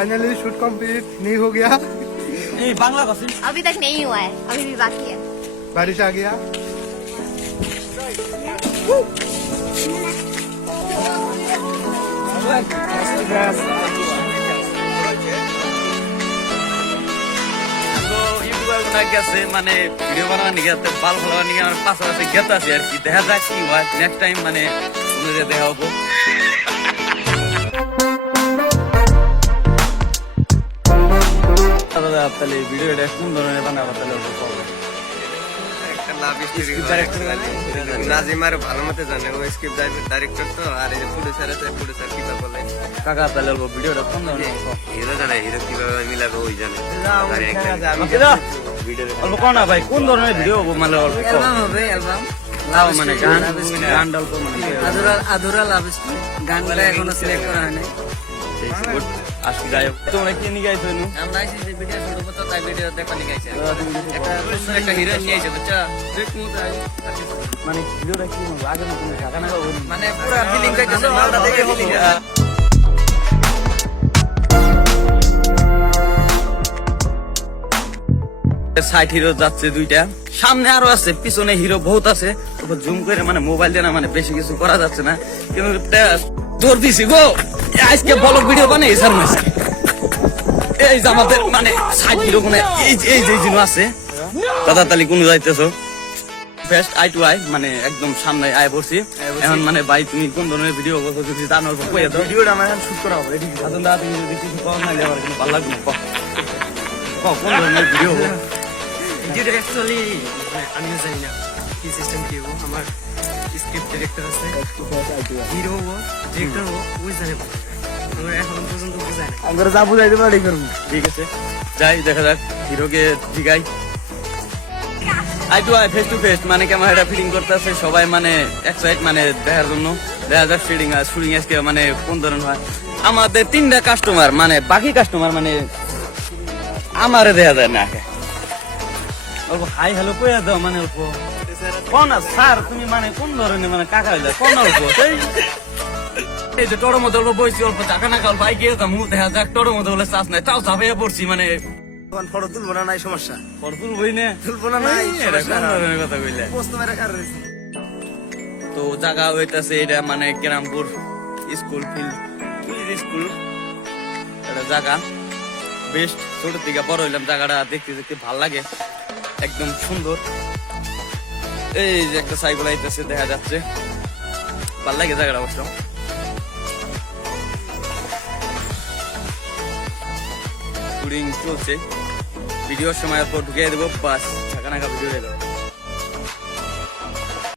Finally shoot complete नहीं हो गया, बांग्ला का सीन अभी तक नहीं हुआ है, अभी भी बाकी है। बारिश आ गया। মানে ভিডিও বানানো নিয়ে বাল ভালো নিয়ে আমার পাশাপাশি গেতে আছে আর কি, দেখা যাক কি হয় নেক্সট টাইম, মানে দেখা হবো। তাহলে ভিডিওটা কোন ধরনের বানাবো তাহলে নাজিমার ভালো মতো জানে, ও স্ক্রিপ্ট ডাইরেক্টর তো, আর এই যে প্রোডিউসার আছে, প্রোডিউসার কিভাবে বলে কাকা তাহলে ভিডিওটা কোন ধরনের হিরো জানে, হিরো কিভাবে মিলাবে ওই জানে। অল্প কোন না ভাই, কোন ধরনের ভিডিও মানে অল্প অ্যালবাম হবে, অ্যালবাম মানে গান গান অল্প মানে আধুরা লাভ স্টোরি, গানটা এখনো সিলেক্ট করা হয়নি। আজকে যাই হোক, তোমরা কি নিয়ে গাইছো? আমরা এই যে ভিডিও শুট করব তো তাই ভিডিও দেখা নিয়ে গেছে, একটা হিরোইন নিয়ে এসে বুঝছো, মানে ভিডিওটা কি আগে না তুমি ঢাকা না মানে পুরো ফিলিং দেখতেছে, মালটা দেখে ফিলিং। সাইড হিরো যাচ্ছে দুইটা, সামনে আরো আছে, পিছনে হিরো বহুত আছে, জুম করে মানে মোবাইল দিয়ে না মানে বেশি কিছু করা যাচ্ছে না, কিন্তু জোর দিছি গো আজকে ব্লগ ভিডিও বানাই স্যার মাস। এই যে আমাদের মানে সাইড হিরো মানে এই যে জিনিস আছে, তাড়াতাড়ি কোন যাইতেছো বেস্ট আই টু আই, মানে একদম সামনে আয় পড়ছি এখন। মানে ভাই তুমি কোন ধরনের ভিডিও করছো যদি জানো কইয়া দাও, ভিডিওটা আমার শুট করা হবে। সাধন দা তুমি যদি কিছু কম না আমার কিন্তু ভালো লাগবে না, কোন ধরনের ভিডিও হবে? ভিডিওটা অ্যাকচুয়ালি আমিও জানি না কি সিস্টেম কি হবে, আমার স্ক্রিপ্ট ডিরেক্টর আছে, হিরো ও ডিরেক্টর ও ওই জানে, আমরা এখন পর্যন্ত বুঝাই না। আমরা যা বুঝাই দেবো রেডি করবো, ঠিক আছে যাই দেখা যাক হিরোকে জিগাই। Eye to eye face to face মানে ক্যামেরাটা ফিটিং করতে আছে সবাই, মানে এক্সাইট মানে দেখার জন্য। দেখা যাক শুটিং আজকে মানে কোন ধরনের হয়। আমাদের 3টা কাস্টমার, মানে বাকি কাস্টমার মানে আমারে দেখা যায় না, অল্প হাই হ্যালো কইয়া দাও, মানে অল্প কোন স্যার তুমি মানে কোন ধরনের মানে কাকা হইলে কোন অল্প এই যে টোর মধ্যে অল্প বইছি, অল্প চাকা না কাল বাইকে মুখ দেখা যাক, টোর মধ্যে বলে চাষ নাই, তাও চাপাইয়া পড়ছি, মানে ফটো তুলবো না, নাই সমস্যা, ফরতুল বই নে তুলবো না, নাই কথা কইলে। পোস্ট মেরে কার রয়েছে তো জায়গা হইতাছে এটা মানে কেরামপুর স্কুল ফিল্ড স্কুল, এটা জায়গা বেস্ট। ছোট থেকে বড় হইলাম, জায়গাটা দেখতে দেখতে ভাল লাগে, একদম সুন্দর। এই যে একটা সাইকেল আইতেছে দেখা যাচ্ছে, ভাল লাগে জায়গাটা অবশ্য। শুটিং চলছে, ভিডিওর সময় পর ঢুকিয়ে দেবো, বাস ঢাকা নাকা ভিডিও দেবো।